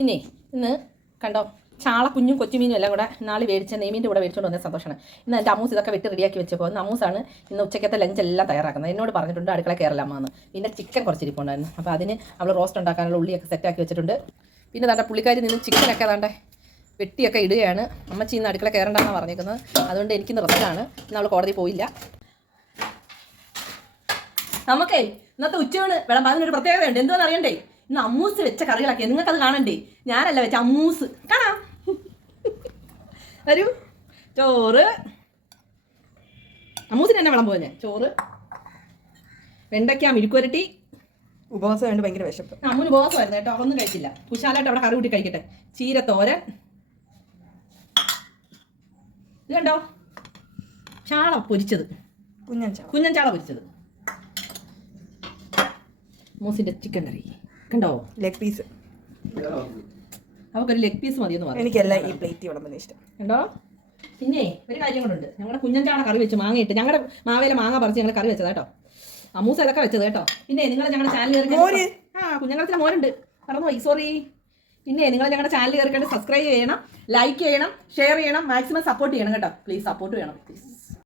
പിന്നെ ഇന്ന് കണ്ടോ ചാളക്കുഞ്ഞും കൊച്ചുമീനും എല്ലാം കൂടെ നാളെ മേടിച്ച നെയ്മീൻ്റെ കൂടെ മേടിച്ചുകൊണ്ട് വന്ന സന്തോഷമാണ്. ഇന്ന് എൻ്റെ അമ്മൂസ് ഇതൊക്കെ വെട്ടി റെഡിയാക്കി വെച്ചപ്പോൾ ഇന്ന് അമ്മൂസാണ് ഇന്ന് ഉച്ചക്കത്തെ ലഞ്ച് എല്ലാം തയ്യാറാക്കുന്നത്. എന്നോട് പറഞ്ഞിട്ടുണ്ട് അടുക്കള കയറലാമെന്ന്. പിന്നെ ചിക്കൻ കുറച്ചിരിപ്പുണ്ടായിരുന്നു. അപ്പോൾ അതിന് അവൾ റോസ്റ്റ് ഉണ്ടാക്കാനുള്ള ഉള്ളിയൊക്കെ സെറ്റാക്കി വെച്ചിട്ടുണ്ട്. പിന്നെ താണ്ട പുള്ളിക്കാരി നിന്ന് ചിക്കനൊക്കെ താണ്ടെ വെട്ടിയൊക്കെ ഇടുകയാണ്. അമ്മച്ചി ഇന്ന് അടുക്കള കയറണ്ടെന്നാണ് പറഞ്ഞിരിക്കുന്നത്. അതുകൊണ്ട് എനിക്കിന്ന് റെസ്റ്റാണ്. ഇന്ന് അവൾ കോടതി പോയില്ല. നമുക്കേ ഇന്നത്തെ ഉച്ചയൂണ് വിളമ്പാൻ അതിനൊരു പ്രത്യേകതയുണ്ട്. എന്താണെന്ന് അറിയണ്ടേ? ഇന്ന് അമ്മൂസ് വെച്ച കറികളൊക്കെ നിങ്ങൾക്കത് കാണണ്ടേ? ഞാനല്ല വെച്ച അമ്മൂസ്. കാണാം. ഒരു ചോറ് അമ്മൂസിന് തന്നെ വിളമ്പോ ഞാൻ ചോറ്, വെണ്ടയ്ക്ക മെഴുക്കുവരട്ടി. ഉപവാസം വേണ്ട ഭയങ്കര വിശപ്പ്. അമ്മൂന് ഉപവാസമായിരുന്നു കേട്ടോ. ഒന്നും കഴിച്ചില്ല. കുശാലായിട്ട് അവിടെ കറി കൂട്ടി കഴിക്കട്ടെ. ചീരത്തോരൻ. ഇത് കണ്ടോ ചാള പൊരിച്ചത്, കുഞ്ഞൻ ചാള പൊരിച്ചത്. മൂസിന്റെ ചിക്കൻ കറി കണ്ടോ, ലെഗ് പീസ്. അവക്കൊരു ലെഗ് പീസ് മതിയെന്ന് പറഞ്ഞു. എനിക്കെല്ലാം ഈ പ്ലേറ്റ് വിളമ്പുന്ന ഇഷ്ടം കണ്ടോ. പിന്നെ ഒരു കാര്യം കൊണ്ടുണ്ട്. ഞങ്ങളുടെ കുഞ്ഞൻ ചാള കറി വെച്ച് മാങ്ങയിട്ട് ഞങ്ങളുടെ മാവേലെ മാങ്ങ പറിച്ച് ഞങ്ങൾ കറി വെച്ചത് കേട്ടോ. അമ്മൂസ ഇതൊക്കെ വെച്ചത് കേട്ടോ. പിന്നെ നിങ്ങൾ ഞങ്ങളുടെ ചാനൽ കയറി കുഞ്ഞങ്ങളത്തിലെ മോരുണ്ട് മറന്നുപോയി, സോറി. പിന്നെ നിങ്ങൾ ഞങ്ങളുടെ ചാനൽ കയറി കണ്ട് സബ്സ്ക്രൈബ് ചെയ്യണം, ലൈക്ക് ചെയ്യണം, ഷെയർ ചെയ്യണം, മാക്സിമം സപ്പോർട്ട് ചെയ്യണം കേട്ടോ. പ്ലീസ് സപ്പോർട്ട് ചെയ്യണം പ്ലീസ്.